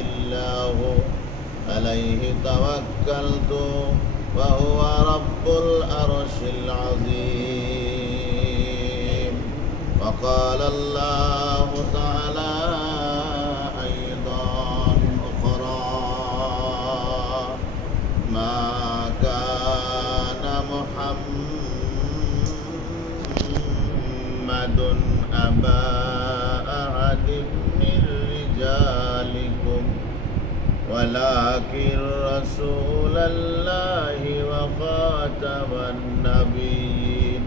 إلا هو عليه توكلت وهو رب العرش العظيم. وقال الله تعالى أيضا أخرى: ما كان محمد أبا أحد من رجالكم ولكن رسول الله وخاتم النبيين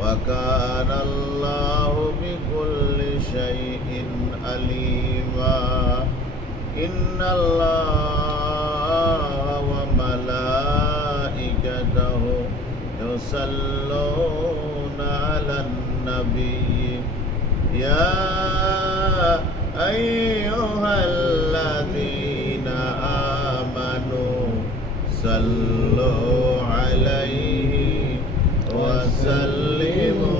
وكان الله بكل شيء عليما. إن الله وملائكته يصلون على النبي يا أيها الذين آمنوا صلوا عليه وسلموا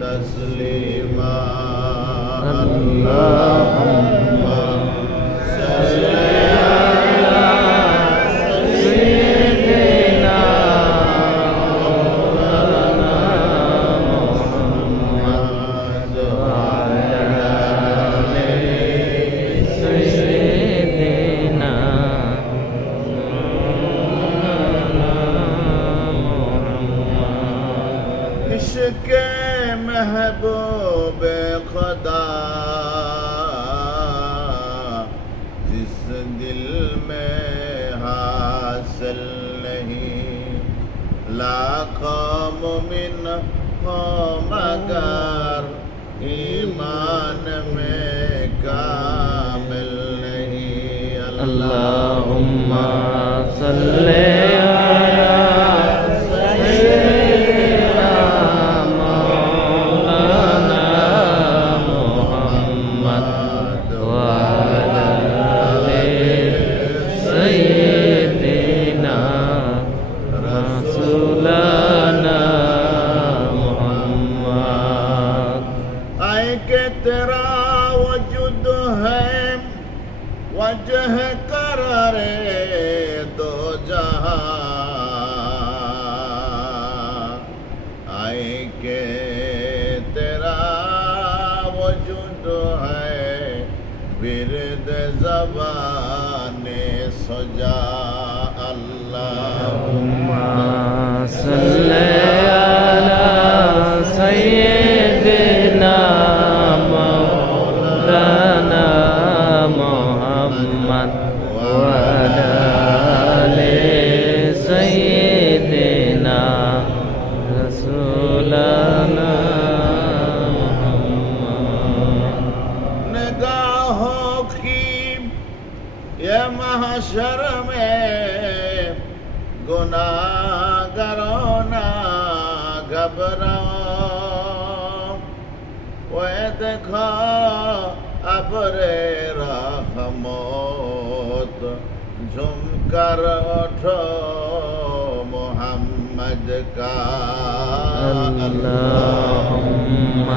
تسليما. اللهم صل على سيدنا مولانا محمد وعلى آل سيدنا इश्क महबूब खुदा जिस दिल में हासिल नहीं, लाखों मुमिन हो मगर ईमान में कामिल नहीं। अल्लाहुम्मा सल्ले अला सय्यिदिना मौलाना मुहम्मद व अला आलि सय्यिदिना रसूलना मुहम्मद। आए के तेरा वजूद है वजह करारे दो जहां, आए के तेरा वजूद है बिरद ज़बाने सजा। अल्लाहुम्मा सल्ले अला सय्यिदिना मौलाना मुहम्मद व अला आलि सय्यिदिना रसूलना मुहम्मद। निगाहों की ये महशर में गुनाहगारों ना घबराओ, वो देखो अबरे रहमत झुमकर उठो मोहम्मद का। अल्लाहुम्मा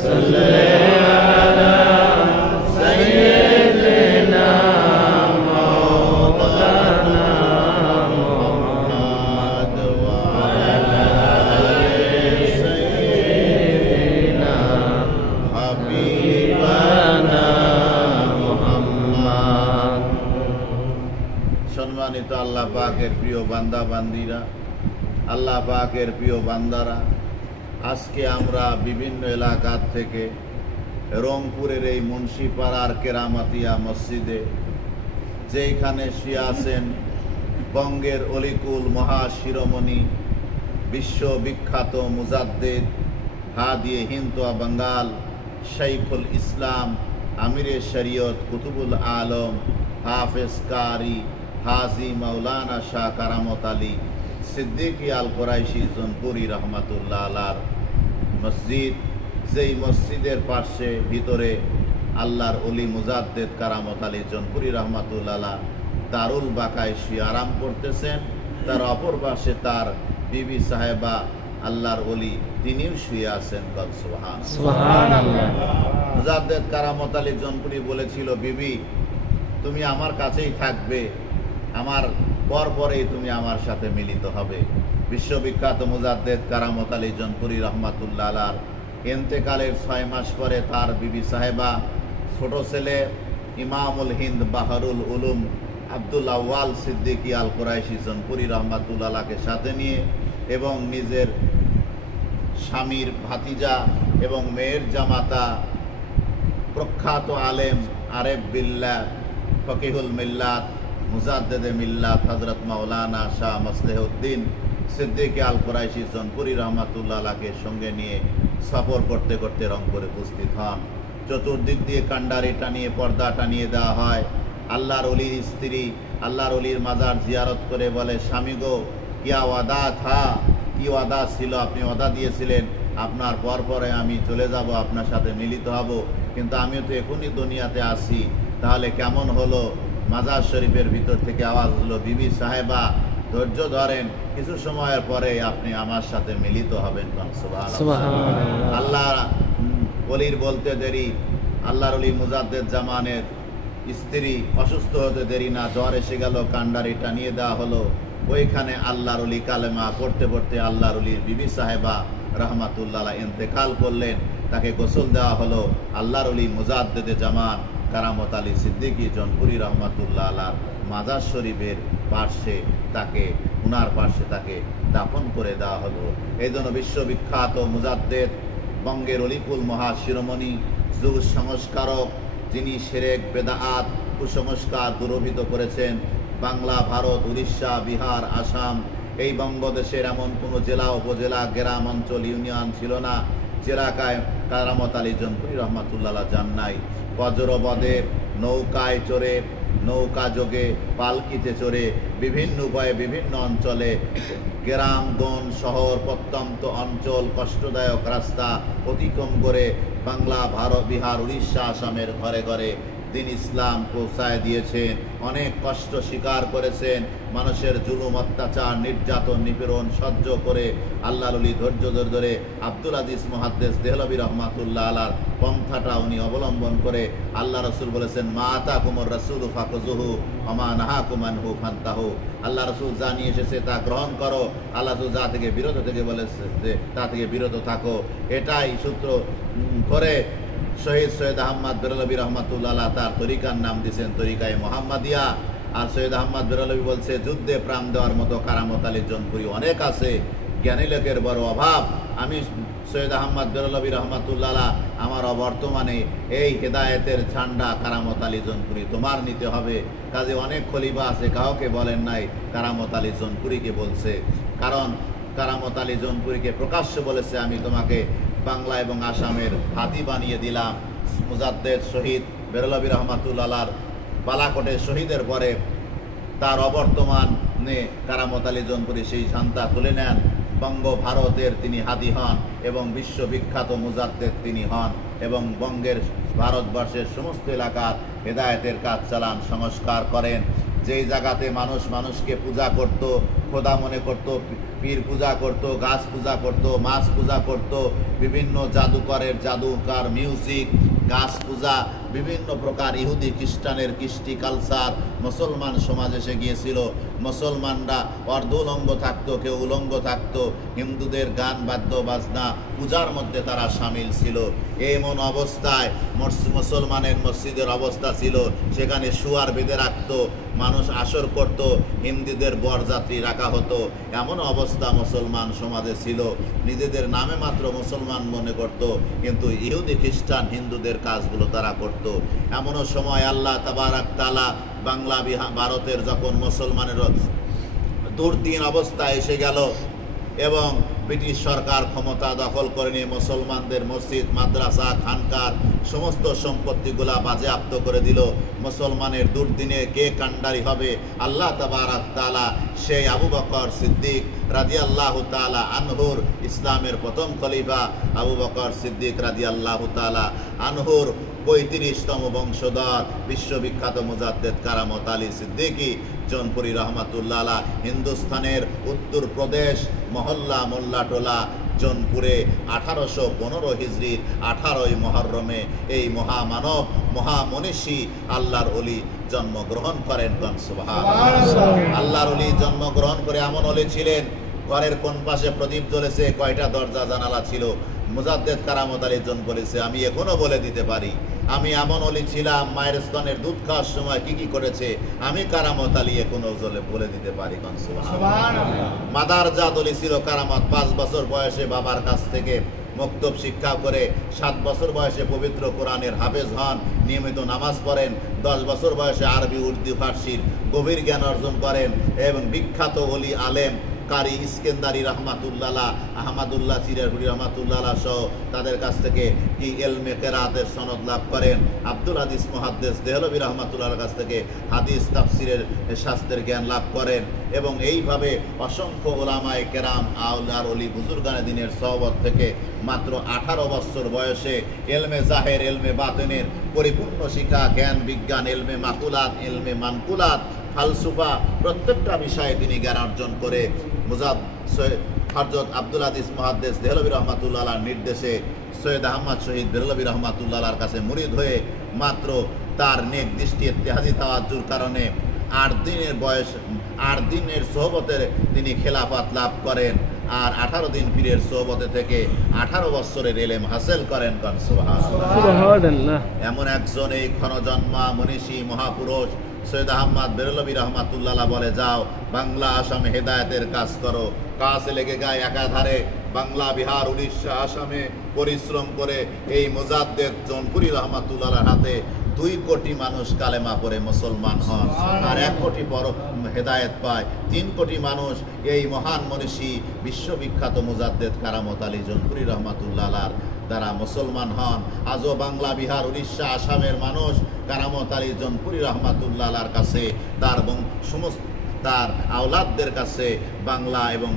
सल्ले अला सय्यिदिना मौलाना मुहम्मद व अला आलि सय्यिदिना हबीबाना मुहम्मद। সম্মানিত আল্লাহ পাকের প্রিয় বান্দা বান্দিরা, আল্লাহ পাকের প্রিয় বান্দারা, আজকে আমরা বিভিন্ন এলাকা থেকে রংপুরের এই মুন্সিপাড়ার কেরামাতিয়া মসজিদে, যেখানে শুয়ে আছেন বঙ্গের অলিকুল মহাশিরোমণি বিশ্ববিখ্যাত মুজাদ্দিদ হাদিয়ে হিন্দ বাঙ্গাল শাইখুল ইসলাম আমিরে শরীয়ত কুতুবুল আলম হাফেজ কারি হাজি মাওলানা শাহ কারামত আলী সিদ্দিকী আল কুরাইশি জনপুরি রহমাতুল্লাহ আলার মসজিদ, যেই মসজিদের পাশে ভিতরে আল্লাহর অলি মুজাদ্দিদ কারামত আলী জনপুরি রহমাতুল্লাহ আলাহ দারুল বাকায় শুয়ে আরাম করতেছেন। তার অপর পাশে তার বিবি সাহেবা আল্লাহর অলি, তিনিও শুয়ে আছেন। সুবহানাল্লাহ। মুজাদ্দিদ কারামত আলী জনপুরি বলেছিল, বিবি তুমি আমার কাছেই থাকবে, আমার পরেই তুমি আমার সাথে মিলিত হবে। বিশ্ববিখ্যাত মুজাদ্দেদ কারামত আলী জনপুরি রহমাতুল্লাহ আলার ইন্তেকালের 6 মাস পরে তার বিবি সাহেবা ছোট ছেলে ইমামুল হিন্দ বাহারুল উলুম আব্দুল আউয়াল সিদ্দিকী আল কুরাইশি জনপুরি রহমাতুল্লাহ আলাকে সাথে নিয়ে এবং নিজের স্বামীর ভাতিজা এবং মেয়ের জামাতা প্রখ্যাত আলেম আরেফ বিল্লাহ ফকিহুল মিল্লাত মুজাদ্দেদে মিল্লাত হযরত মাওলানা শাহ মসলেহউদ্দিন সিদ্দিকী আল কুরাইশি জনপুরি রহমাতুল্লাহ আলাকে সঙ্গে নিয়ে সফর করতে করতে রংপুরে উপস্থিত হন। চতুর্দিক দিয়ে কান্ডারি টানিয়ে পর্দা টানিয়ে দেওয়া হয়। আল্লাহর ওলির স্ত্রী আল্লাহর ওলির মাজার জিয়ারত করে বলে, স্বামী গো, কিয়া ওয়াদা থা, কি ওয়াদা ছিল, আপনি ওয়াদা দিয়েছিলেন আপনার পরে আমি চলে যাব, আপনার সাথে মিলিত হব, কিন্তু আমিও তো এখনই দুনিয়াতে আসি, তাহলে কেমন হলো? মাজার শরীফের ভিতর থেকে আওয়াজ হলো, বিবি সাহেবা ধৈর্য ধরেন, কিছু সময়ের পরে আপনি আমার সাথে মিলিত হবেন। সুবহানাল্লাহ। আল্লাহ ওলির বলতে দেরি, আল্লাহর ওলি মুজাদ্দেদ জামানের স্ত্রী অসুস্থ হতে দেরি না, জ্বর এসে গেল, কান্ডারি টানিয়ে দেওয়া হলো। ওইখানে আল্লাহর ওলি কালেমা পড়তে পড়তে আল্লাহর ওলির বিবি সাহেবা রহমাতুল্লাহ ইন্তেকাল করলেন। তাকে গোসল দেওয়া হলো। আল্লাহর ওলি মুজাদ্দেদে জামান কারামত আলী সিদ্দিকী জনপুরি রহমাতুল্লাহ আলার মাজার শরীফের পার্শ্বে উনার পার্শ্বে তাকে দাফন করে দেওয়া হলো। এই জন্য বিশ্ববিখ্যাত মুজাদ্দেদ, বঙ্গের অলিকুল মহাশিরোমণি, যুগ সংস্কারক, যিনি শিরক বেদাত কুসংস্কার দূরীভূত করেছেন। বাংলা, ভারত, উড়িষ্যা, বিহার, আসাম, এই বঙ্গদেশের এমন কোনো জেলা, উপজেলা, গ্রাম অঞ্চল, ইউনিয়ন ছিল না যে এলাকায় কারামত আলী জনপুরি রহমাতুল্লাহ যান নাই। বজ্রবদে, নৌকায় চড়ে, নৌকা যোগে, পালকিতে চড়ে বিভিন্ন উপায়ে বিভিন্ন অঞ্চলে, গ্রামগঞ্জ, শহর, প্রত্যন্ত অঞ্চল, কষ্টদায়ক রাস্তা অতিক্রম করে বাংলা, ভারত, বিহার, উড়িষ্যা, আসামের ঘরে ঘরে দিন ইসলাম পৌঁছায় দিয়েছেন। অনেক কষ্ট স্বীকার করেছেন। মানুষের জুলুম, অত্যাচার, নির্যাতন, নিপীড়ন সহ্য করে আল্লাহর ওলি ধৈর্য ধরে আব্দুল আজিজ মুহাদ্দিস দেহলভী রহমাতুল্লাহ আলার পন্থাটা উনি অবলম্বন করে, আল্লাহ রসুল বলেছেন, মা আতাকুমুর রাসূলু ফাখুযুহু ওয়া মা নাহাকুম আনহু ফান্তাহু। আল্লাহ রসুল যা নিয়ে এসেছে তা গ্রহণ করো, আল্লাহ রসুল যা থেকে বিরত থেকে বলেছে যে তা থেকে বিরত থাকো। এটাই সূত্র করে শহীদ সৈয়দ আহমদ বেরলভী রহমাতুল্লাহ আলাহ তার তরিকার নাম দিয়েছেন তরিকায়ে মোহাম্মদিয়া। আর সৈয়দ আহমদ বেরলভী বলছে, যুদ্ধে প্রাণ দেওয়ার মতো কারামত আলী জনপুরি অনেক আছে, জ্ঞানী লোকের বড় অভাব। আমি সৈয়দ আহমদ বেরলভী রহমাতুল্লাহ আলাহ আমার অবর্তমানে এই হেদায়েতের ঝান্ডা কারামত আলী জনপুরি তোমার নিতে হবে। কাজে অনেক খলিফা আছে, কাউকে বলেন নাই, কারামত আলী জনপুরিকে বলছে। কারণ কারামত আলী জনপুরিকে প্রকাশ্য বলেছে, আমি তোমাকে বাংলা এবং আসামের হাতি বানিয়ে দিলাম। মুজাদ্দেদ শহীদ বেরলভী রহমাতুল্লাহ আলার বালাকোটে শহীদের পরে তার অবর্তমানে কারামত আলী জনপুরি সেই ঝান্ডা তুলে নেন। বঙ্গ ভারতের তিনি হাদি হন এবং বিশ্ববিখ্যাত মুজাদ্দেদ তিনি হন এবং বঙ্গের, ভারতবর্ষের সমস্ত এলাকার হেদায়েতের কাজ চালান, সংস্কার করেন। যেই জায়গাতে মানুষ মানুষকে পূজা করত, খোদা মনে করত, পীর পূজা করত, গাছ পূজা করত, মাছ পূজা করত, বিভিন্ন জাদুকার মিউজিক, গাছ পূজা, বিভিন্ন প্রকার ইহুদি খ্রিস্টানের কৃষ্টি কালচার মুসলমান সমাজ এসে গিয়েছিল। মুসলমানরা অর্ধ উলঙ্গ থাকতো, কেউ উলঙ্গ থাকতো। হিন্দুদের গান, বাদ্য, বাজনা, পূজার মধ্যে তারা সামিল ছিল। এমন অবস্থায় মুসলমানের মসজিদের অবস্থা ছিল, সেখানে শুয়ার বেঁধে রাখতো, মানুষ আসর করত, হিন্দুদের বরযাত্রী রাখা হতো। এমন অবস্থা মুসলমান সমাজে ছিল। নিজেদের নামে মাত্র মুসলমান মনে করত, কিন্তু ইহুদি খ্রিস্টান হিন্দুদের কাজগুলো তারা করত। এমনও সময় আল্লাহ তাবারাক তাআলা বাংলা, ভারতের যখন মুসলমানের দুর্দিন অবস্থা এসে গেল এবং ব্রিটিশ সরকার ক্ষমতা দখল করে নিয়ে মুসলমানদের মসজিদ, মাদ্রাসা, খানকার সমস্ত সম্পত্তিগুলা বাজেয়াপ্ত করে দিল। মুসলমানের দুর্দিনে কে কান্ডারি হবে? আল্লাহ তাবারাক তাআলা সেই আবু বকর সিদ্দিক রাদিয়াল্লাহু তাআলা আনহুর, ইসলামের প্রথম খলিফা আবু বকর সিদ্দিক রাদিয়াল্লাহু তাআলা আনহুর ৩৫তম বংশধর বিশ্ববিখ্যাত মুজাদ্দেদ কারামত আলী সিদ্দিকী জনপুরি রহমাতুল্লাহ আলাহ হিন্দুস্তানের উত্তর প্রদেশ মহল্লা মোল্লাটোলা জোনপুরে 1815 হিজরির 18ই মুহররমে এই মহামানব মহামনীষী আল্লাহর ওলি জন্মগ্রহণ করেন। সুবহানাল্লাহ। আল্লাহর ওলি জন্মগ্রহণ করে এমন ওলি ছিলেন, ঘরের কোন পাশে প্রদীপ জ্বলেছে, কয়টা দরজা জানালা ছিল, মুজাদ্দেদ কারামত আলী জন বলেছে, আমি এখনো বলে দিতে পারি আমি এমন ওলি ছিলাম, মায়ের স্তনের দুধ খাওয়ার সময় কি কি করেছে আমি কারামত আলী এখনো বলে দিতে পারি। মাদার জাত ওলি ছিল কারামত। 5 বছর বয়সে বাবার কাছ থেকে মক্তব শিক্ষা করে 7 বছর বয়সে পবিত্র কোরআনের হাফেজ হন, নিয়মিত নামাজ পড়েন। 10 বছর বয়সে আরবি, উর্দু, ফার্সির গভীর জ্ঞান অর্জন করেন এবং বিখ্যাত ওলি আলেম কারি ইস্কেন্দারি রহমাতুল্লাহ, আহমদুল্লাহ চিরারপুরি রহমাতুল্লাহ সহ তাদের কাছ থেকে কি এলমে কেরাতের সনদ লাভ করেন। আব্দুল হাদিস মুহাদ্দিস দেহলভী রহমাতুল্লাহর কাছ থেকে হাদিস তাফসিরের শাস্ত্রের জ্ঞান লাভ করেন এবং এইভাবে অসংখ্য ওলামায়ে কেরাম আউলার ওলি বুজুর্গানে দিনের সহবত থেকে মাত্র 18 বছর বয়সে এলমে জাহের, এলমে বাতেনের পরিপূর্ণ শিক্ষা, জ্ঞান বিজ্ঞান, এলমে মাকুলাত, এলমে মানকুলাত, ফালসুফা প্রত্যেকটা বিষয়ে তিনি জ্ঞান অর্জন করে হযরত আব্দুল আজিজ মুহাদ্দিস দেহলভী রহমাতুল্লাহর নির্দেশে সৈয়দ আহমদ শহীদ বেরলভী রহমাতুল্লাহর কাছে মুরিদ হয়ে মাত্র তার নেক দৃষ্টি ইত্তেহাদি তাওয়াজ্জুর কারণে 8 দিনের সোহবতে তিনি খেলাফত লাভ করেন আর 18 দিন পীরের সোহবতে থেকে 18 বছরের ইলম হাসিল করেন। সুবহানাল্লাহ। এমন একজন এই ক্ষণজন্মা মনীষী মহাপুরুষ সৈয়দ আহমদ বেরলভী রহমাতুল্লাহ বলে, যাও বাংলা আসামে হেদায়েতের কাজ করো। কাজে লেগে গায় একাধারে বাংলা, বিহার, উড়িষ্যা, আসামে পরিশ্রম করে এই মুজাদ্দেদ জোনপুরি রহমাতুল্লাহর হাতে 2 কোটি মানুষ কালেমা পড়ে মুসলমান হন আর 1 কোটি পর হেদায়েত পায়। 3 কোটি মানুষ এই মহান মনীষী বিশ্ববিখ্যাত মুজাদ্দেদ কারামত আলী জোনপুরি রহমাতুল্লাহর দ্বারা মুসলমান হন। আজও বাংলা, বিহার, উড়িষ্যা, আসামের মানুষ কারামত আলী জোনপুরি রহমাতুল্লাহর কাছে তার আওলাদদের কাছে বাংলা এবং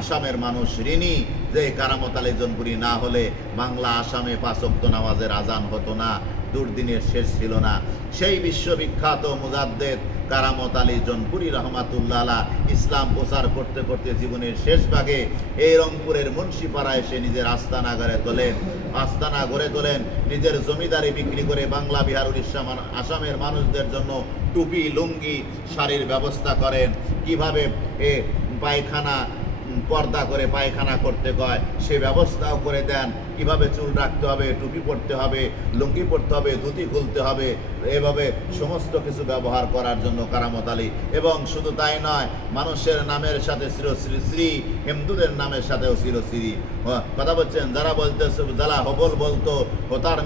আসামের মানুষ ঋণী যে কারামত আলী জোনপুরি না হলে বাংলা আসামে 5 ওয়াক্ত নামাজের আজান হতো না, দুর্দিনের শেষ ছিল না। সেই বিশ্ববিখ্যাত মুজাদ্দেদ কারামত আলী জোনপুরি রহমাতুল্লাহ ইসলাম প্রচার করতে করতে জীবনের শেষ ভাগে এই রংপুরের মুন্সিপাড়ায় এসে নিজের আস্তানা গড়ে তোলেন। নিজের জমিদারি বিক্রি করে বাংলা, বিহার, উড়িষ্যা, আসামের মানুষদের জন্য টুপি, লুঙ্গি, শাড়ির ব্যবস্থা করেন। কিভাবে পায়খানা পর্দা করে পায়খানা করতে হয় সে ব্যবস্থাও করে দেন। কিভাবে চুল রাখতে হবে, টুপি পরতে হবে, লুঙ্গি পরতে হবে, ধুতি খুলতে হবে, এভাবে সমস্ত কিছু ব্যবহার করার জন্য কারামত আলী। এবং শুধু তাই নয়, মানুষের নামের সাথে শ্রী, হিন্দুদের নামের সাথেও শ্রী। কথা বলছেন, যারা বলতেছে, যারা হবল বলতো হতার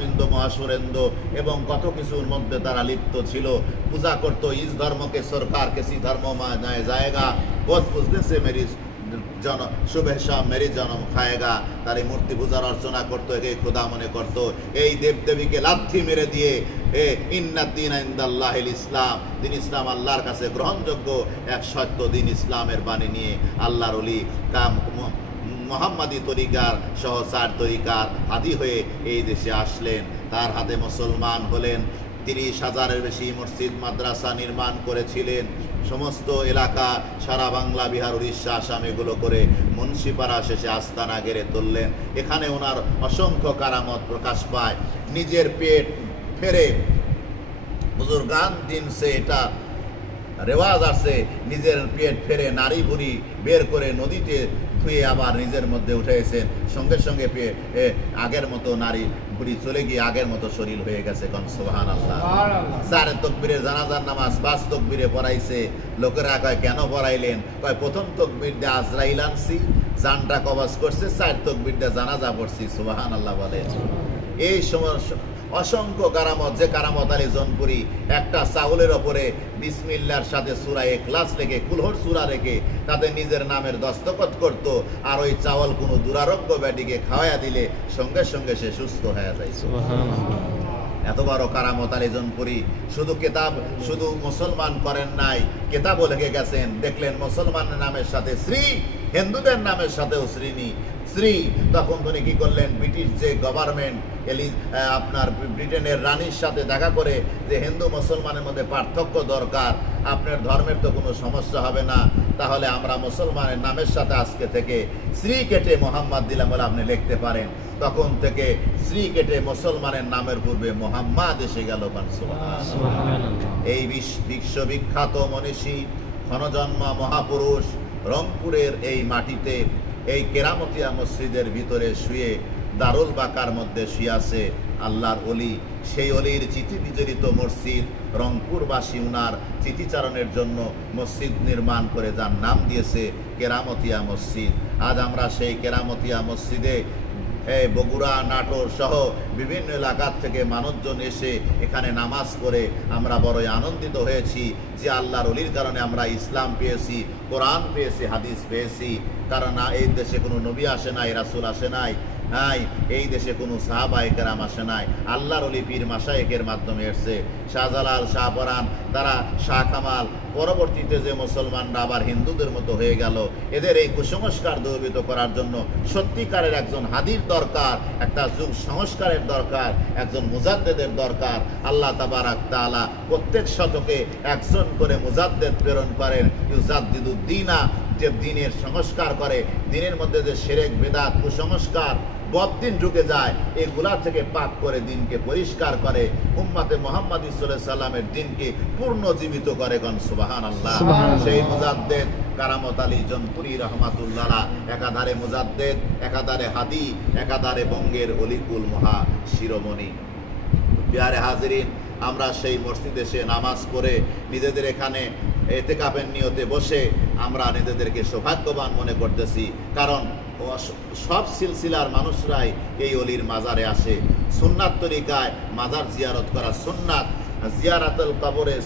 মিন্দ মহাসুরেন্দ্র এবং কত কিছুর মধ্যে তারা লিপ্ত ছিল। পূজা করতো ইস ধর্মকে সরকার কেসি ধর্ম মা যায় জায়গা বহুত বুঝতে সে মেরি সুবেহ শাহ মেরি জনম খায়েগা। তার এই মূর্তি পূজার অর্চনা করতো, একে খোদা মনে করতো। এই দেবদেবীকে লাথি মেরে দিয়ে ইন্নাদ্দিন ইনদাল্লাহিল ইসলাম, দিন ইসলাম আল্লাহর কাছে গ্রহণযোগ্য এক সত্য দিন ইসলামের বাণী নিয়ে আল্লাহর ওলি মোহাম্মদী তরিকার সহ 4 তরিকার হাদি হয়ে এই দেশে আসলেন। তার হাতে মুসলমান হলেন। 30,000-এর বেশি মসজিদ মাদ্রাসা নির্মাণ করেছিলেন। সমস্ত এলাকা সারা বাংলা, বিহার, উড়িষ্যা, আসাম এগুলো করে মুন্সিপাড়া শেষে আস্তানা গেড়ে তুললেন। এখানে ওনার অসংখ্য কারামত প্রকাশ পায়। নিজের পেট ফেরে বুজুর্গান দিন সে এটা রেওয়াজ আছে, নিজের পেট ফেরে নারী বুড়ি বের করে নদীতে ধুয়ে আবার নিজের মধ্যে উঠেছেন। সঙ্গে সঙ্গে আগের মতো নারী বুড়ি চলে গিয়ে আগের মতো শরীর হয়ে গেছে। সুবহানাল্লাহ। 4 তাকবীরে জানাজার নামাজ 5 তাকবীরে পড়াইছে। লোকেরা কয় কেন পড়াইলেন? কয় প্রথম তাকবীর দিয়ে আজরাইল আনছি, জানটা কবজ করছে, 4 তাকবীর দিয়ে জানাজা পড়ছি। সুবহানাল্লাহ বলে। এই সময় অসংখ্য কারামত, যে কারামত আলী জোনপুরি একটা চাউলের ওপরে বিসমিল্লাহর সাথে সূরা ইখলাস রেখে, কুলহুর সূরা রেখে তাতে নিজের নামের দস্তখত করত আর ওই চাউল কোনো দুরারোগ্য ব্যাধিকে খাওয়াইয়া দিলে সঙ্গে সঙ্গে সে সুস্থ হয়ে যায়। সুবহানাল্লাহ। এত বড় কারামত আলী জোনপুরি শুধু মুসলমান করেন নাই, কিতাবও লিখে গেছেন। দেখলেন মুসলমানের নামের সাথে শ্রী, হিন্দুদের নামের সাথেও শ্রী। তখন তিনি কি করলেন, ব্রিটিশ যে গভর্নমেন্ট আপনার ব্রিটেনের রানীর সাথে দেখা করে যে হিন্দু মুসলমানের মধ্যে পার্থক্য দরকার, আপনার ধর্মের তো কোনো সমস্যা হবে না, তাহলে আমরা মুসলমানের নামের সাথে আজকে থেকে শ্রী কেটে মোহাম্মদ দিলাম বলে আপনি লিখতে পারেন। তখন থেকে শ্রী কেটে মুসলমানের নামের পূর্বে মোহাম্মদ এসে গেল। এই বিশ্ববিখ্যাত মনীষী ক্ষণজন্মা মহাপুরুষ রংপুরের এই মাটিতে এই কেরামতিয়া মসজিদের ভিতরে শুয়ে দারুল বাকার মধ্যে শুয়ে আছে আল্লাহর অলি। সেই অলির চিঠি বিজড়িত মসজিদ রংপুরবাসী উনার চিঠিচারণের জন্য মসজিদ নির্মাণ করে যার নাম দিয়েছে কেরামতিয়া মসজিদ। আজ আমরা সেই কেরামতিয়া মসজিদে বগুড়া, নাটোর সহ বিভিন্ন এলাকার থেকে মানুষজন এসে এখানে নামাজ পড়ে আমরা বড়ই আনন্দিত হয়েছি যে আল্লাহর অলির কারণে আমরা ইসলাম পেয়েছি, কোরআন পেয়েছি, হাদিস পেয়েছি। কারণ এই দেশে কোনো নবী আসে নাই, রাসূল আসে নাই, এই দেশে কোনো সাহাবায়ে কেরাম আসে নাই, আল্লাহর অলি পীর মাশায়েখের মাধ্যমে এসেছে। শাহজালাল, শাহপরান, তারা শাহ কামাল, পরবর্তীতে যে মুসলমানরা আবার হিন্দুদের মতো হয়ে গেল, এদের এই কুসংস্কার দূরীভূত করার জন্য সত্যিকারের একজন হাদির দরকার, একটা যুগ সংস্কারের দরকার, একজন মুজাদ্দেদের দরকার। আল্লাহ তাবারাক তাআলা প্রত্যেক শতকে একজন করে মুজাদ্দেদ প্রেরণ করেন, ইউজাদ্দিদুদ্দিনা, যে দিনের সংস্কার করে, দিনের মধ্যে যে শিরক, বিদআত, কুসংস্কার বদদিন ঢুকে যায় এগুলা থেকে পাক করে দিনকে পরিষ্কার করে, উম্মতে মুহাম্মাদী সাল্লাল্লাহু আলাইহি সাল্লামের দিনকে পূর্ণ জীবিত করে। গণ সুবহানাল্লাহ। সেই মুজাদ্দেদ কারামত আলী জনপুরি রহমাতুল্লাহ, একাধারে মুজাদ্দেদ, একাধারে হাদি, একাধারে বঙ্গের অলিকুল মহা শিরোমণি। প্রিয় হাজিরিন, আমরা সেই মসজিদে এসে নামাজ পড়ে নিজেদের এখানে ইতিকাফের নিয়তে বসে আমরা নিজেদেরকে সৌভাগ্যবান মনে করতেছি। কারণ সব সিলসিলার মানুষরাই এই অলির মাজারে আসে। সুন্নাত তরিকায় মাজার জিয়ারত করা সুন্নাত, জিয়ারাতুল কবরে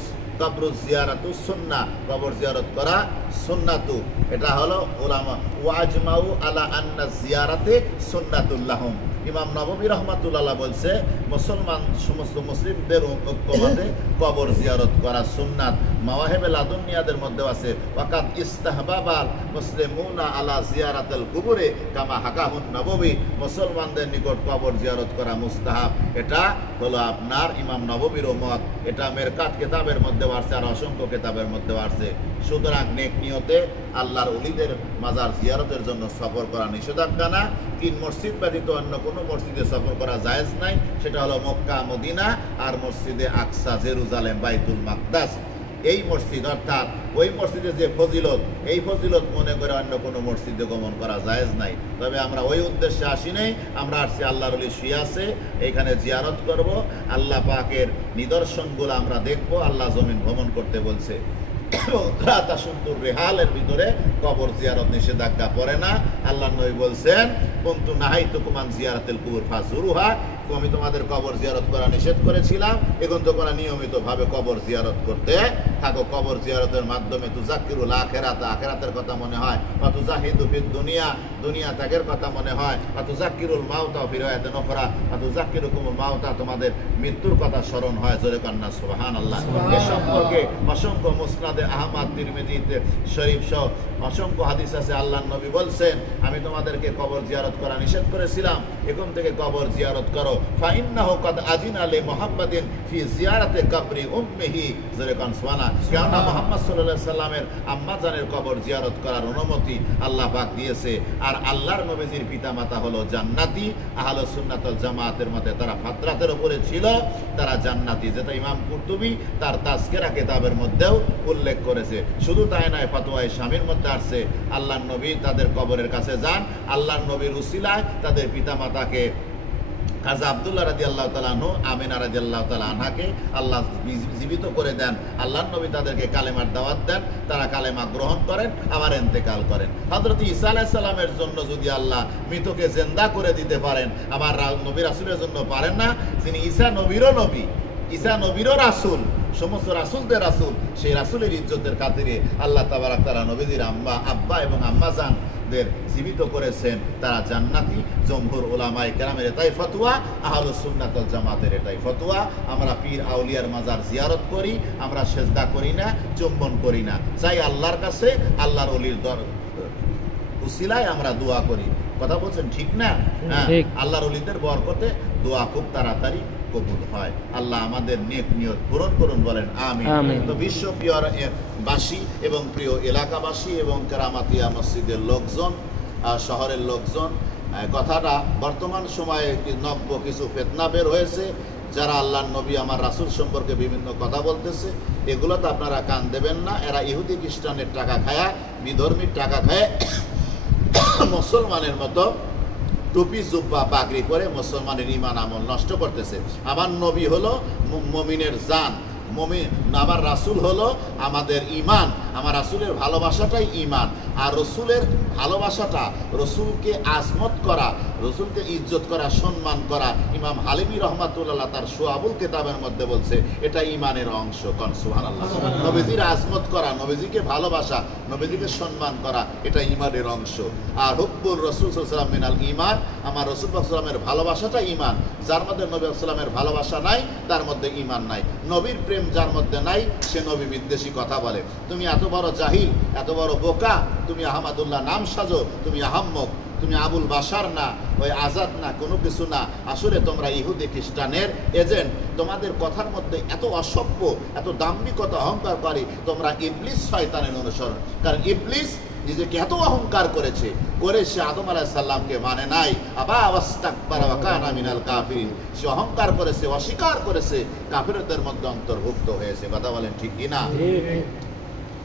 কবর জিয়ারাতু সুন্নাহ, কবর জিয়ারত করা সুন্নাতু। এটা হলো উলামা ওয়াজমাউ আলা আন্না জিয়ারাতে সুন্নাতুল লাহুম। ইমাম নববী রহমাতুল্লাহ বলছে মুসলমান সমস্ত মুসলিমদের ঐক্যমতে কবর জিয়ারত করা সুন্নাত। মাওয়াহিবে লাদুনিয়াদের মধ্যে আছে ওয়াকাদ ইস্তাহবাবাল মুসলিমুনা আলা জিয়ারাতুল কুবুরে কামা হাকাহুন নববী, মুসলমানদের নিকট কবর জিয়ারত করা মুস্তাহাব। এটা হলো আপনার ইমাম নববীর মত। এটা মেরকাত কিতাবের মধ্যে আছে আর অসংখ্য কিতাবের মধ্যে আছে। সুতরাং নেক নিয়তে আল্লাহর ওলিদের মাজার জিয়ারতের জন্য সফর করা নিষেধাজ্ঞা না। 3 মসজিদ ব্যতীত অন্য কোনো মসজিদে সফর করা জায়েজ নাই। সেটা হলো মক্কা, মদিনা আর মসজিদে আকসা, জেরুজালেম, বাইতুল মাকদাস। এই মসজিদ অর্থাৎ ওই মসজিদে যে ফজিলত, এই ফজিলত মনে করে অন্য কোনো মসজিদে গমন করা জায়েজ নাই। তবে আমরা ওই উদ্দেশ্যে আসি নাই, আমরা আসছি আল্লাহর ওলি শুয়ে আছে এখানে জিয়ারত করব, আল্লাহ পাকের নিদর্শনগুলো আমরা দেখব। আল্লাহ জমিন ভ্রমণ করতে বলছে এবং রাতাসুন্তুর রেহালের ভিতরে কবর জিয়ারত নিষেধাজ্ঞা পড়ে না। আল্লাহ নবী বলছেন কুনতু নাহাইতুকুম আন জিয়ারাতিল কুবুর ফাজুরুহা, আমি তোমাদের কবর জিয়ারত করা নিষেধ করেছিলাম, এখন তো তোমরা নিয়মিতভাবে কবর জিয়ারত করতে থাকো। কবর জিয়ারতের মাধ্যমে তুজাক্কিরুল আখিরাত, আখিরাতের কথা মনে হয়, বা তুজাহিদু ফিদ দুনিয়া, দুনিয়া ত্যাগের কথা মনে হয়, বা তুজাক্কিরুল মাউতা ফি রায়াতিন উখরা, বা তুজাক্কিরুকুমুল মাউতা, তোমাদের মৃত্যুর কথা স্মরণ হয়। জোরে কন্না সুবহানাল্লাহ। এ সম্পর্কে অসংখ্য মুসনাদে আহমদ, তিরমিজি শরীফ সহ অসংখ্য হাদিস আছে। আল্লাহর নবী বলছেন আমি তোমাদেরকে কবর জিয়ারত করা নিষেধ করেছিলাম, এখন থেকে কবর জিয়ারত করো। ফাইন্নাহু কাদ আজিনা লি মুহাম্মাদিন ফি জিয়ারাতি কবরি উম্মিহি, জোরে কোন সুবহানাল্লাহ। কেননা মুহাম্মদ সাল্লাল্লাহু আলাইহি সাল্লামের আম্মা জানের কবর জিয়ারত করার অনুমতি আল্লাহ পাক দিয়েছে। আর আল্লাহর নবীজির পিতামাতা হলো জান্নাতি। আহলে সুন্নাত ওয়াল জামাতের মতে তারা ফাতরাতের উপরে ছিল, তারা জান্নাতি, যেটা ইমাম কুরতুবী তার তাজকিরা কিতাবের মধ্যেও উল্লেখ করেছে। শুধু তাই নয়, ফাতোয়ায়ে শামীর মধ্যে আসছে আল্লাহর নবী তাদের কবরের কাছে যান, আল্লাহর নবীর উসিলায় তাদের পিতামাতাকে কাজী আব্দুল্লাহ রাদিয়াল্লাহু তাআলা আনহু, আমিনা রাদিয়াল্লাহু তাআলা আনহাকে আল্লাহ জীবিত করে দেন। আল্লাহর নবী তাদেরকে কালেমার দাওয়াত দেন, তারা কালেমা গ্রহণ করেন, আবার ইন্তেকাল করেন। হযরত ঈসা আলাইহিস সালামের জন্য যদি আল্লাহ মৃতকে জিন্দা করে দিতে পারেন, আবার নবী রাসূলের জন্য পারেন না? যিনি ঈসা নবীরও নবী, ঈসা নবীরও রাসূল, সমস্ত রাসূলদের রাসূল, সেই রাসূলের ইজ্জতের খাতিরে আল্লাহ তাবারাক তাআলা নবীদের আব্বা এবং আম্মাজানদের জীবিত করেছেন, তারা জান্নাতি। জমহুর উলামায়ে কেরামের এটাই ফতোয়া, আহলুস সুন্নাত ওয়াল জামাতের এটাই ফতোয়া। আমরা পীর আউলিয়ার মাজার জিয়ারত করি, আমরা সেজদা করি না, চুম্বন করি না, চাই আল্লাহর কাছে, আল্লাহর ওলির উসিলায় আমরা দোয়া করি। কথা বলছেন ঠিক না? হ্যাঁ, আল্লাহর ওলিদের বরকতে দোয়া খুব তাড়াতাড়ি কবুল হয়। আল্লাহ আমাদের নেক নিয়ত পূরণ করুন, বলেন আমিন। আমিন। তো বিশ্ব প্রিয় বাসী এবং প্রিয় এলাকাবাসী এবং কেরামাতিয়া মসজিদের লোকজন, শহরের লোকজন, কথাটা বর্তমান সময়ে নব্য কিছু ফিতনা বের হয়েছে। যারা আল্লাহর নবী আমার রাসূল সম্পর্কে বিভিন্ন কথা বলতেছে, এগুলোতে আপনারা কান দেবেন না। এরা ইহুদি খ্রিস্টানের টাকা খায়া, বিধর্মীর টাকা খায় মুসলমানের মতো টুপি জুব্বা পাগড়ি পরে মুসলমানের ঈমান আমল নষ্ট করতেছে। আমার নবী হলো মুমিনের জান, আমার রাসূল হলো আমাদের ঈমান। আমার রাসূলের ভালোবাসাটাই ঈমান। আর রসুলের ভালোবাসাটা, রসুলকে আজমত করা, রসুলকে ইজ্জত করা, সম্মান করা, ইমাম হালিমি রহমাতুল্লাহ তার শুআবুল কিতাবের মধ্যে বলছে এটা ঈমানের অংশ। কোন সুবহানাল্লাহ। নবীজির আজমত করা, নবীজিকে ভালোবাসা, নবীজিকে সম্মান করা, এটা ঈমানের অংশ। আর হুব্বুর রাসূল সাল্লাল্লাহু আলাইহি ওয়াসাল্লাম মিনাল ঈমান, আমার রাসূল সাল্লাল্লাহু আলাইহি ওয়াসাল্লামের ভালোবাসাটা ঈমান। যার মধ্যে নবী সাল্লাল্লাহু আলাইহি ওয়াসাল্লামের ভালোবাসা নাই, তার মধ্যে ঈমান নাই। নবীর প্রেম যার মধ্যে নাই, সে নবী বিদ্বেষী কথা বলে। তুমি এত বড় জাহিল, এত বড় বোকা, তুমি আহমদুল্লাহ নাম সাজো, তুমি আহাম্মক, তুমি আবুল বাশার না, ওই আজাদ না, কোনো কিছু না। আসলে তোমরা ইহুদি খ্রিস্টানের এজেন্ট। তোমাদের কথার মধ্যে এত অসভ্য, এত দাম্ভিকতা, অহংকার করে। তোমরা ইবলিস শয়তানের অনুসরণ। কারণ ইবলিস নিজেকে এত অহংকার করেছে, করে সে আদম আলাইহিস সালামকে মানে নাই। আবা ওয়াস্তাকবারা ওয়া কানা মিনাল কাফিরিন। সে অহংকার করেছে, অস্বীকার করেছে, কাফিরদের মধ্যে অন্তর্ভুক্ত হয়েছে। কথা বলেন ঠিক কিনা?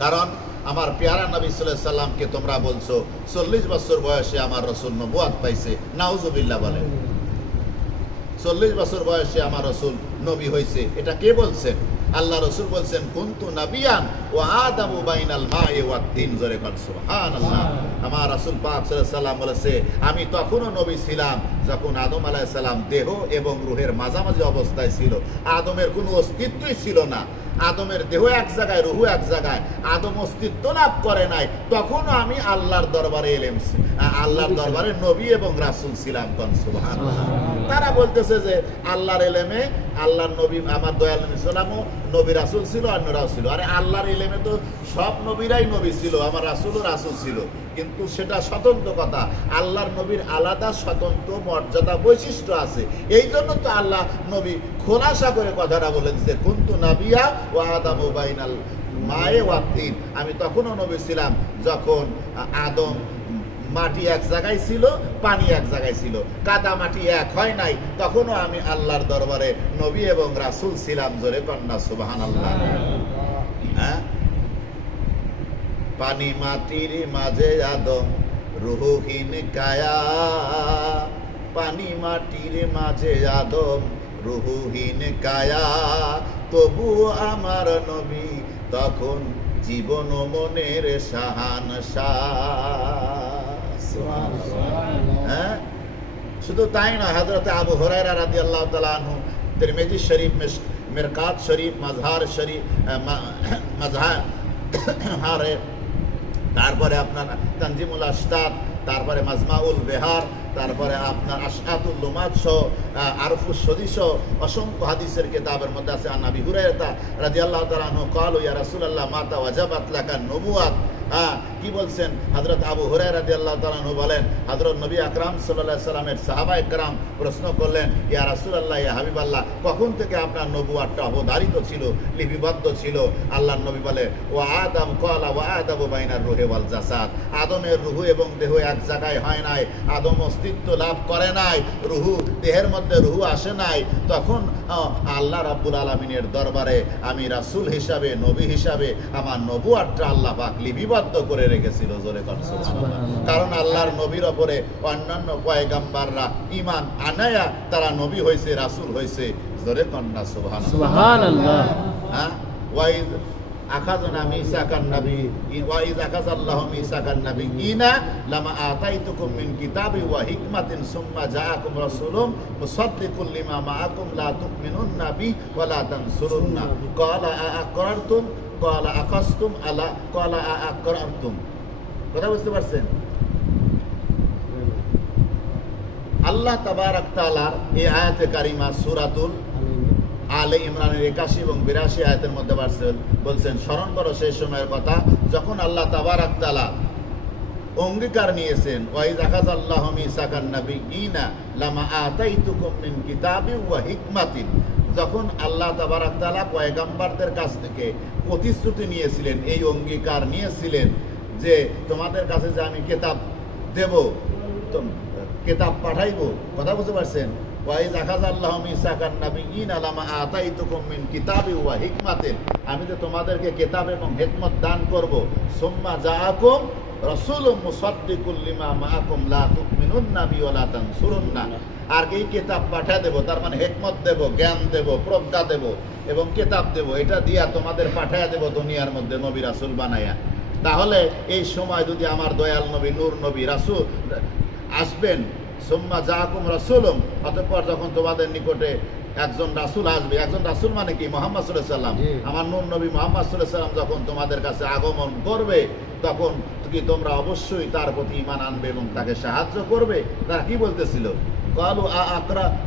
কারণ আমার পেয়ারা নবী সাল্লাল্লাহু আলাইহি সাল্লামকে তোমরা বলছো 40 বছর বয়সে আমার রাসূল নবুয়ত পাইছে। নাউজুবিল্লাহ বলেন। 40 বছর বয়সে আমার রাসূল নবী হয়েছে, এটা কে বলছেন? আল্লাহ রাসূল বলছেন কুনতু নাবিয়ান ওয়া আদামু বাইনাল মা'i ওয়াত তিন। জোরে কোন সুবহানাল্লাহ। আমার রাসূল পাক সাল্লাল্লাহু আলাইহি সাল্লাম বলেছে আমি তখনও নবী ছিলাম যখন আদম আলাইহিস সালাম দেহ এবং রূহের মাঝামাঝি অবস্থায় ছিল। আদমের কোনো অস্তিত্বই ছিল না। আদমের দেহ এক জায়গায়, রুহু এক জায়গায়। আদম অস্তিত্ব লাভ করে নাই, তখনও আমি আল্লাহর দরবারে এলেম, আল্লাহর দরবারে নবী এবং রাসূল ছিলাম। কোন সুবহানাল্লাহ। তারা বলতেছে যে আল্লাহর এলেমে আল্লাহর নবী, আমার দয়াল নবী সাল্লামও নবী রাসূল ছিল, অন্যরাও ছিল। আরে আল্লাহর এলেমে তো সব নবীরাই নবী ছিল, আমার রাসূলও রাসূল ছিল, কিন্তু সেটা স্বতন্ত্র কথা। আল্লাহর নবীর আলাদা স্বতন্ত্র মর্যাদা, বৈশিষ্ট্য আছে। এই জন্য তো আল্লাহ নবী খোলাসা করে কথাটা বলে দিচ্ছে কুনতু নাবিয়া ওয়া আদামু বাইনাল মা'i ওয়াত তিন। আমি তখনও নবী ছিলাম যখন আদম, মাটি এক জায়গায় ছিল, পানি এক জায়গায় ছিল, কাদা মাটি এক হয় নাই, তখনও আমি আল্লাহর দরবারে নবী এবং রাসূল ছিলাম। জোরে কন্যা সুবহানাল্লাহ। হ্যাঁ, পানি মাটির মাঝে আদম রুহহীন কায়া, পানি মাটির মাঝে আদম রুহহীন কায়া, তবু আমার নবী তখন জীবন মনের শাহানশাহ। হ্যাঁ, শুধু তাই নয়, হযরত আবু হুরায়রা রাদিয়াল্লাহু তাআলা আনহু তিরমিজি শরীফ, মিরকাত শরীফ, মাজহার শরীফ, মাজহারে, তারপরে আপনার তানজিমুল আশতাত, তারপরে মাজমাউল বিহার, তারপরে আপনার আশআতুল লুমাত সহ আরফুস সদী সহ অসংখ্য হাদিসের কিতাবের মধ্যে আছে। আন আবি হুরায়রা রাদিয়াল্লাহু তাআলা আনহু ক্বালু ইয়া রাসূলুল্লাহ মাতা ওয়াজাবাত লাকা নবুওয়াত। কি বলছেন? হযরত আবু হুরায়রা রাদিয়াল্লাহু তাআলা আনহু বলেন, হযরত নবী আকরাম সাল্লাল্লাহু আলাইহি সাল্লামের সাহাবায়ে কেরাম প্রশ্ন করলেন, ইয়া রাসূলুল্লাহ, ইয়া হাবিবাল্লাহ, কখন থেকে আপনার নবুওয়াতটা অবধারিত ছিল, লিপিবদ্ধ ছিল? আল্লাহর নবী বলে, ওয়া আদম ক্বালা ওয়া আদাবু বাইনার রূহি ওয়াল জাসাদ। আদমের রূহ এবং দেহ এক জায়গায় হয় নাই, আদম অস্তিত্ব লাভ করে নাই, রূহ, দেহের মধ্যে রূহ আসে নাই, তখন আল্লাহ রাব্বুল আলামিনের দরবারে আমি রাসূল হিসাবে, নবী হিসাবে আমার নবুওয়াতটা আল্লাহ পাক লিপিবদ্ধ করে রেখেছিল। জোরে কোন সুবহানাল্লাহ। কারণ আল্লাহর নবীর উপরে অন্যান্য পয়গম্বররা ঈমান আনায়া তারা নবী হয়েছে, রাসূল হয়েছে। জোরে কোন না সুবহানাল্লাহ। হ্যাঁ, ওয়াইদ আখাযনা মিসাকান নবী ওয়াইদ আখাযাল্লাহু মিসাকান নবিয়িনা লামা আতাইতুকুম মিন কিতাবি ওয়া হিকমাতিন সুম্মা জাআকুম রাসূলুম মুসাদ্দিকুল লিমা মাআকুম লা তুমিনুন্না বি ওয়া লা তানসুরুন্না ক্বালা আ'আকরারতুম ক্বালা আকাসতুম আলা ক্বালা আ'আকরারতুম। কথা বুঝতে পারছেন? আল্লাহ তাবারাক তাআলার এই আয়াতে কারিমা সূরাতুল আলে ইমরানের 81 এবং 82 আয়াতের মধ্যে বলছেন, স্মরণ করো সেই সময়ের কথা যখন আল্লাহ তাবারাক তাআলা অঙ্গীকার নিয়েছেন, ওয়াইজ আখাযাল্লাহু মিসাকান নাবিয়্যিনা লামা আতাইতুকুম মিন কিতাবিন ওয়া হিকমাতিন, যখন আল্লাহ তাবারাক তাআলা পয়গম্বরদের কাছ থেকে প্রতিশ্রুতি নিয়েছিলেন, এই অঙ্গীকার নিয়েছিলেন যে তোমাদের কাছে যে আমি কিতাব দেব, কিতাব পাঠাইব, কথা বুঝতে পারছেন? ওয়াইজ আখাযাল্লাহু মিসাকান নাবিয়্যিনা লামা আতাইতুকুম মিন কিতাবিন ওয়া হিকমাতিন, আমি যে তোমাদেরকে কিতাব এবং হিকমত দান করব। সুম্মা জাআকুম রাসূলুম মুসাদ্দিকুল লিমা মাআকুম লা তুমিনুন্না বি ওয়া লা তানসুরুন্না, আর এই কিতাব পাঠিয়ে দেব, তার মানে হিকমত দেব, জ্ঞান দেব, প্রজ্ঞা দেব এবং কিতাব দেব, এটা দিয়া তোমাদের পাঠিয়ে দেব দুনিয়ার মধ্যে নবী রাসূল বানায়া। তাহলে এই সময় যদি আমার দয়াল নবী, নূর নবী, রাসূল আসবেন, সুম্মা জাআকুম রাসূলুম, অতঃপর যখন তোমাদের নিকটে একজন রাসূল আসবে, একজন রাসূল মানে কি? মুহাম্মদ সাল্লাল্লাহু আলাইহি ওয়াসাল্লাম, আমার নূর নবী মুহাম্মদ সাল্লাল্লাহু আলাইহি ওয়াসাল্লাম যখন তোমাদের কাছে আগমন করবে, তখন কি তোমরা অবশ্যই তার প্রতি ঈমান আনবে এবং তাকে সাহায্য করবে। তারা কি বলতেছিল?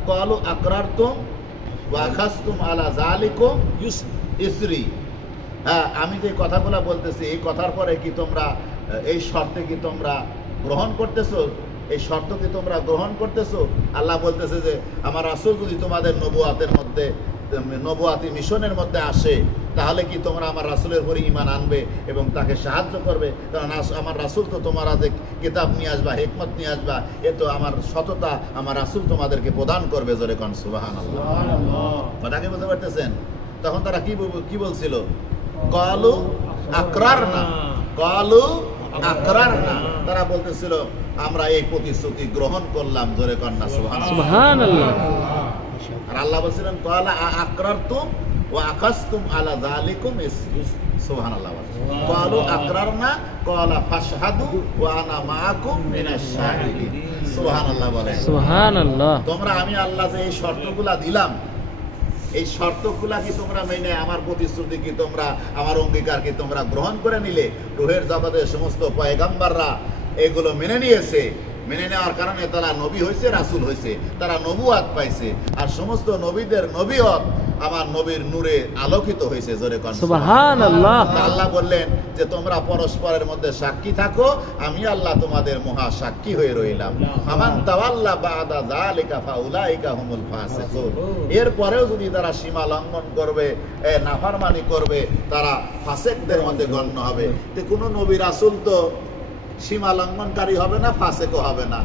ক্বালু আকরারতুম ওয়া আখাযতুম আলা যালিকুম ইসরি, হ্যাঁ, আমি যে কথাগুলো বলতেছি এই কথার পরে কি তোমরা এই শর্তে কি তোমরা গ্রহণ করতেছো? এই শর্ত কি তোমরা গ্রহণ করতেছো? আল্লাহ বলতেছে যে আমার রাসূল যদি তোমাদের নবুয়াতের মধ্যে, নবুয়াতি মিশনের মধ্যে আসে, তাহলে কি তোমরা আমার রাসূলের উপরে ঈমান আনবে এবং তাকে সাহায্য করবে? কারণ আমার রাসূল তো তোমরা যে কিতাব নিয়ে আসবা, হিকমত নিয়ে আসবা, এ তো আমার সততা আমার রাসূল তোমাদেরকে প্রদান করবে। জোরে কোন সুবহানাল্লাহ। কথা কি বুঝতে পারতেছেন? তখন তারা কি বলছিল? ক্বালু আকরারনা, ক্বালু আকরারনা, তারা বলতেছিল আমরা এই প্রতিশ্রুতি গ্রহণ করলাম। জোরে কন্যা সুবহানাল্লাহ। আর আল্লাহ বলছিলেন ক্বালা আকরারতুম ওয়া আখাযতুম আলা যালিকুম ইসরি, সুবহানাল্লাহ। ক্বালু আকরারনা ক্বালা ফাশহাদু ওয়া আনা মাআকুম মিনাশ শাহিদিন, সুবহানাল্লাহ বলেন। সুবহানাল্লাহ। তোমরা, আমি আল্লাহ যে এই শর্তগুলা দিলাম, এই শর্তগুলা কি তোমরা মেনে, আমার প্রতিশ্রুতি কি তোমরা, আমার অঙ্গীকার কি তোমরা গ্রহণ করে নিলে? রূহের জগতের সমস্ত পয়গম্বররা এগুলো মেনে নিয়েছে। মেনে নেওয়ার কারণে তারা নবী হয়েছে, রাসূল হয়েছে, তারা নবুয়াত পাইছে, আর সমস্ত নবীদের নবীয়ত আমার নবীর নূরে আলোকিত হয়েছে। জোরে কোন সুবহানাল্লাহ। আল্লাহ বললেন যে তোমরা পরস্পরের মধ্যে সাক্ষী থাকো, আমি আল্লাহ তোমাদের মহা সাক্ষী হয়ে রইলাম। ফামান তাওয়াল্লা বাদা যালিকা ফাউলাইকা হুমুল ফাসিকুন, এরপরেও যদি তারা সীমা লঙ্ঘন করবে, নাফরমানি করবে, তারা ফাসিকদের মধ্যে গণ্য হবে। তো কোনো নবী রাসূল তো সীমা লঙ্ঘনকারী হবে না, ফাসিকও হবে না।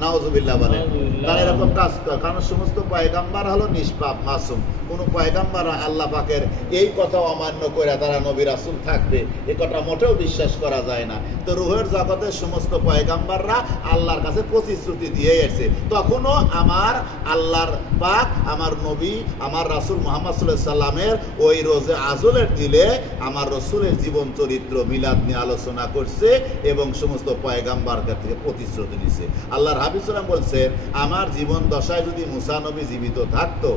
নাউজুবিল্লাহ বলেন। তারা এরকম কাজ করে, কারণ সমস্ত পয়গম্বর হলো নিষ্পাপ, মাসুম। কোন পয়গম্বর আল্লাহ পাকের এই কথা অমান্য করে তারা নবী রাসূল থাকবে, এ কথা মোটেও বিশ্বাস করা যায় না। তো রূহের জগতের সমস্ত পয়গম্বররা আল্লাহর কাছে প্রতিশ্রুতি দিয়ে এসেছে, তখনও আমার আল্লাহর পাক, আমার নবী, আমার রাসূল মুহাম্মদ সাল্লাল্লাহু আলাইহি সাল্লামের ওই রোজে আজলের দিলে আমার রাসূলের জীবন চরিত্র মিলাদ নিয়ে আলোচনা করছে এবং সমস্ত পয়গম্বরদের থেকে প্রতিশ্রুতি নিছে। আল্লাহর হাবিব সাল্লাল্লাহু আলাইহি ওয়াসাল্লাম বলছেন, আমার জীবন দশায় যদি মুসা নবী জীবিত থাকতো,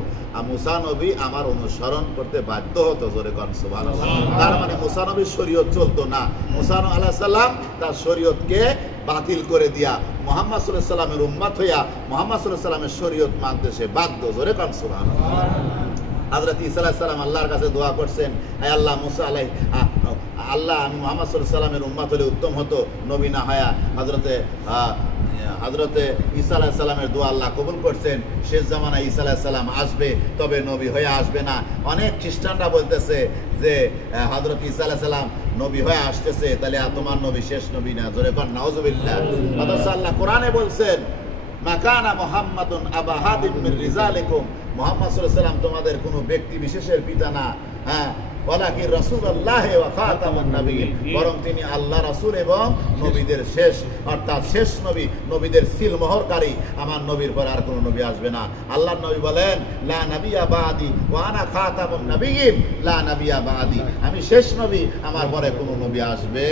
মুসা নবী আমার অনুসরণ করতে বাধ্য হতো। জোরে কোন সুবহানাল্লাহ। তার মানে মুসা নবীর শরীয়ত চলতো না, মুসা আলাইহিস সালাম তার শরীয়তকে বাতিল করে দিয়া মুহাম্মদ সাল্লাল্লাহু আলাইহি সাল্লামের উম্মত হইয়া মুহাম্মদ সাল্লাল্লাহু আলাইহি সাল্লামের শরীয়ত মানতে সে বাধ্য। জোরে কোন সুবহানাল্লাহ। হযরত ঈসা আলাইহিস সালাম আল্লাহর কাছে দোয়া করছেন, হে আল্লাহ, মুসা আলাইহিস আল্লাহ আমি মুহাম্মদ সাল্লাল্লাহু আলাইহি সাল্লামের উম্মত হলে উত্তম হতো, নবী না হয়া। হযরতে ঈসা আলাইহিস সালামের দোয়া আল্লাহ কবুল করছেন। শেষ জামানায় ঈসা আলাইহিস সালাম আসবে, তবে নবী হয়ে আসবে না। অনেক খ্রিস্টানরা বলতেছে যে হযরত ঈসা আলাইহিস সালাম নবী হয়ে আসতেছে, তাহলে তোমার নবী শেষ নবী না। জোরে কোন নাউজুবিল্লাহ। অথচ আল্লাহ কোরআনে বলছেন, মা কানা মুহাম্মাদুন আবা হাদিম মির রিজালিকুম, মুহাম্মদ সাল্লাল্লাহু আলাইহি সাল্লাম তোমাদের কোনো ব্যক্তি বিশেষের পিতা না, হ্যাঁ, ওয়ালাকিন রাসূলুল্লাহ ওয়া খাতামুন নবিয়্যিন, বরং তিনি আল্লাহ রাসূল এবং নবীদের শেষ, অর্থাৎ শেষ নবী, নবীদের সিলমোহরকারী। আমার নবীর পর আর কোনো নবী আসবে না। আল্লাহর নবী বলেন, লা নাবিয়্যা বাদি ওয়া আনা খাতামুন নবিয়্যিন, লা নাবিয়্যা বাদি, আমি শেষ নবী, আমার পরে কোনো নবী আসবে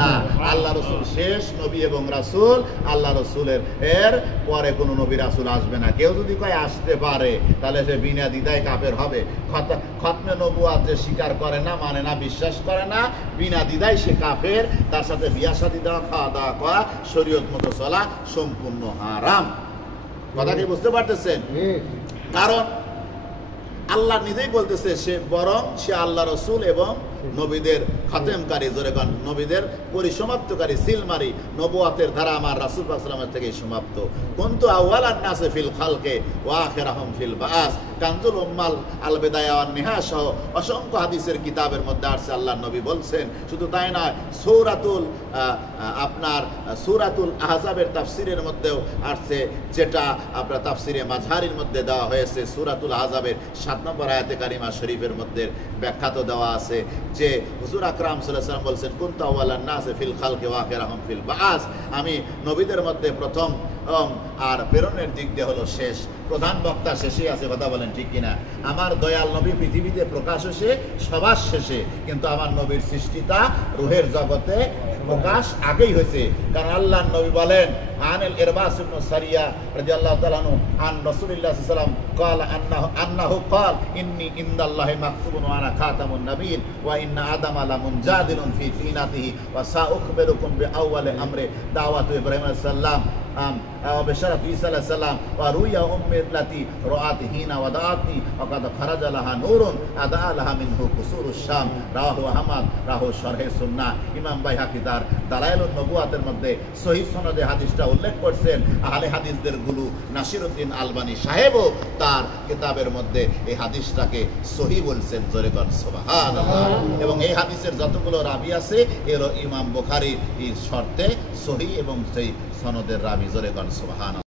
না। আল্লাহ রাসূল শেষ নবী এবং রাসূল, আল্লাহ রাসূলের এর পরে কোনো নবী রাসূল আসবে না। কেউ যদি কয় আসতে পারে, তাহলে সে বিনা দ্বিধায় কাফের হবে। খতমে নবুয়াত যে স্বীকার করে না, মানে না, বিশ্বাস করে না, বিনা দ্বিধায় সে কাফের। তার সাথে বিয়া শাদী দেওয়া, খাওয়া দাওয়া করা, শরীয়ত মতো চলা সম্পূর্ণ হারাম। কথা কি বুঝতে পারতেছেন? কারণ আল্লাহ নিজেই বলতেছে সে বরং সে আল্লাহ রসুল এবং নবীদের খতেমকারী, জোরে কোন নবীদের পরিসমাপ্তকারী, সিলমারি, নবুয়াতের ধারা আমার রাসূল পাক সাল্লাল্লাহু আলাইহি ওয়াসাল্লামের থেকে সমাপ্ত। কুনতু আউয়ালান নাসি ফিল খালকে ওয়া আখিরাহুম ফিল বাস। কানজুল উম্মাল আল বিদায়া ওয়ান নিহায়া সহ অসংখ্য হাদিসের কিতাবের মধ্যে আসছে আল্লাহর নবী বলছেন। শুধু তাই নয়, সূরাতুল আহজাবের তাফসিরের মধ্যেও আসছে, যেটা আপনার তাফসিরে মাঝহারির মধ্যে দেওয়া হয়েছে। সূরাতুল আহজাবের 7 নম্বর আয়াতে কারিমা শরীফের মধ্যে ব্যাখ্যা তো দেওয়া আছে যে হুজুর আকরাম সাল্লাল্লাহু আলাইহি ওয়াসাল্লাম বলছেন কুনতু আউয়ালান নাসি ফিল খালকি ওয়া আখিরাহুম ফিল বাস। আমি নবীদের মধ্যে প্রথম আর প্রেরণের দিক দিয়ে হলো শেষ। প্রধান বক্তা শেষে আছে, কথা বলেন ঠিক কিনা? আমার দয়াল নবী পৃথিবীতে প্রকাশ হয়েছে সবার শেষে, কিন্তু আমার নবীর সৃষ্টিতা রুহের জগতে প্রকাশ আগেই হয়েছে। কারণ আল্লাহর নবী বলেন আনিল ইরবাস ইবনে সারিয়া রাদিয়াল্লাহু তাআলা আনহু আন রাসূলুল্লাহ সাল্লাল্লাহু আলাইহি ওয়াসাল্লাম قال انه قال اني عند الله مكتوب وانا خاتم النبيين وان ادم لمنجادل في طينته وساخبركم باول امر دعوه ابراهيم عليه السلام وبشرة عيسى عليه السلام ورؤيا أمي التي رأت حين ودعتني وقد خرج لها نور أضاء لها منه قصور الشام رواه أحمد রাহু শরহে সুন্নাহ। ইমাম বাইহাকি তার দালাইলুন নবুয়াতের মধ্যে সহিহ সনদে হাদিসটা উল্লেখ করছেন। আহলে হাদিসদের গুরু নাসিরউদ্দিন আলবানী সাহেবও তার কিতাবের মধ্যে এই হাদিসটাকে সহিহ বলছেন, জোরে কোন সুবহানাল্লাহ। এবং এই হাদিসের যতগুলো রাবি আছে এর ইমাম বুখারীর এই শর্তে সহিহ এবং সেই সনদের রাবি, জোরে কোন সুবহানাল্লাহ।